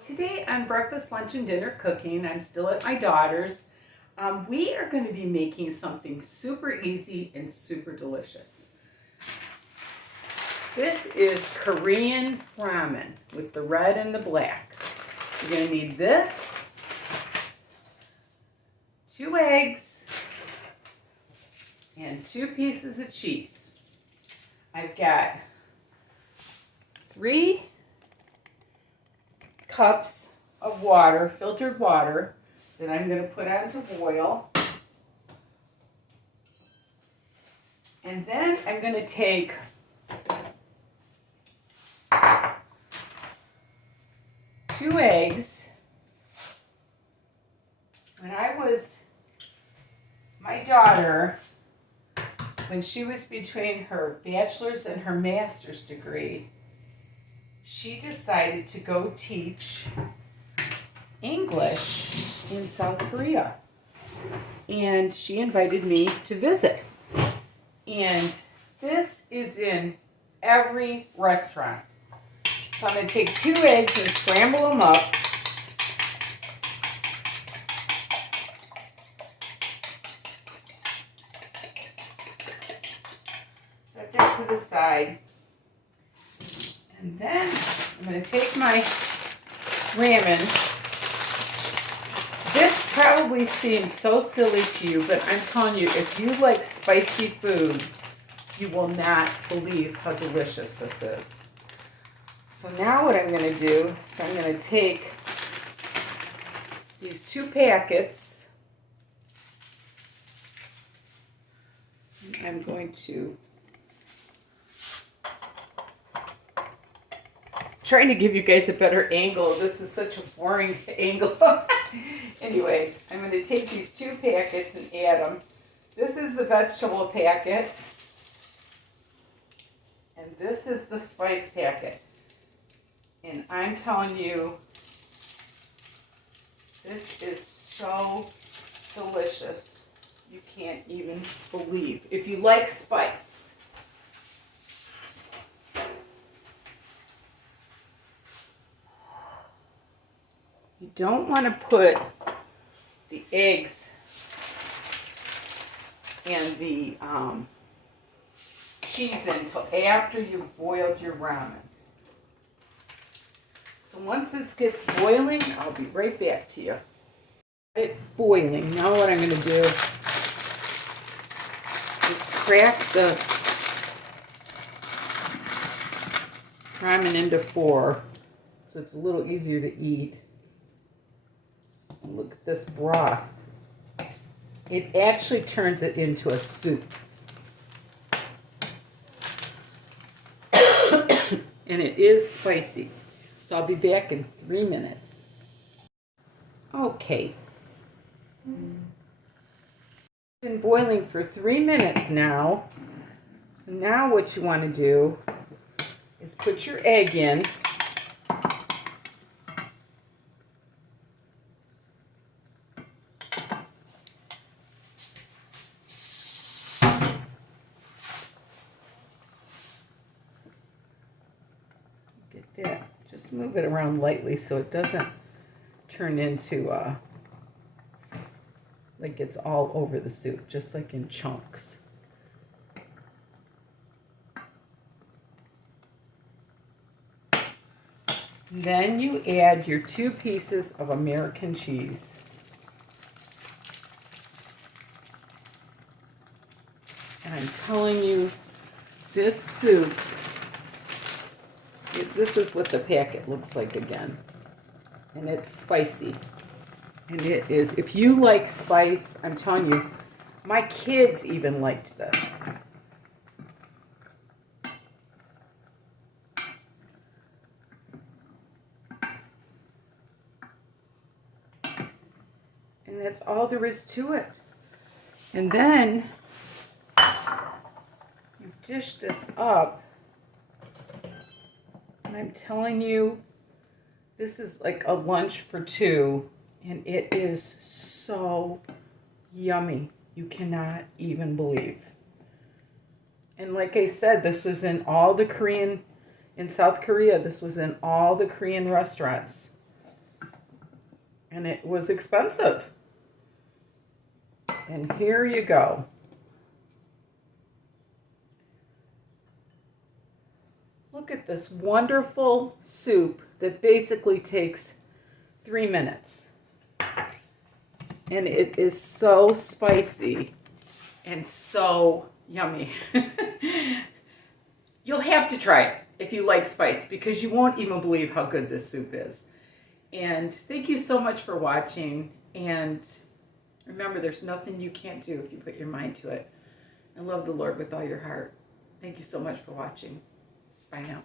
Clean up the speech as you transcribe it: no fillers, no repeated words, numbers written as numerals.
Today on breakfast, lunch, and dinner cooking, I'm still at my daughter's. We are going to be making something super easy and super delicious. This is Korean ramen with the red and the black. You're going to need this, 2 eggs, and 2 pieces of cheese. I've got 3 cups of water, filtered water, that I'm going to put on to boil. And then I'm going to take 2 eggs. When my daughter, when she was between her bachelor's and her master's degree, she decided to go teach English in South Korea. And she invited me to visit. And this is in every restaurant. So I'm going to take 2 eggs and scramble them up. Set that to the side. And then I'm going to take my ramen. This probably seems so silly to you, but I'm telling you, if you like spicy food, you will not believe how delicious this is. So now what I'm going to do is I'm going to take these 2 packets. And I'm going to trying to give you guys a better angle. This is such a boring angle. Anyway, I'm going to take these 2 packets and add them. This is the vegetable packet. And this is the spice packet. And I'm telling you, this is so delicious. You can't even believe. If you like spice. You don't want to put the eggs and the cheese in until after you've boiled your ramen. So once this gets boiling, I'll be right back to you. It's boiling. Now what I'm going to do is crack the ramen into 4 so it's a little easier to eat. Look at this broth. It actually turns it into a soup. And it is spicy. So I'll be back in 3 minutes. Okay. It's been boiling for 3 minutes now. So now what you want to do is put your egg in. Get that. Just move it around lightly so it doesn't turn into like it's all over the soup, just like in chunks. Then you add your 2 pieces of American cheese. And I'm telling you, this soup, this is what the packet looks like again. And it's spicy. And it is, if you like spice, I'm telling you, my kids even liked this. And that's all there is to it. And then you dish this up. And I'm telling you, this is like a lunch for 2. And it is so yummy. You cannot even believe. And like I said, this was in all the Korean, in South Korea, this was in all the Korean restaurants. And it was expensive. And here you go. Look at this wonderful soup that basically takes 3 minutes. And it is so spicy and so yummy. You'll have to try it if you like spice, because you won't even believe how good this soup is. And thank you so much for watching. And remember, there's nothing you can't do if you put your mind to it. And love the Lord with all your heart. Thank you so much for watching. Bye now.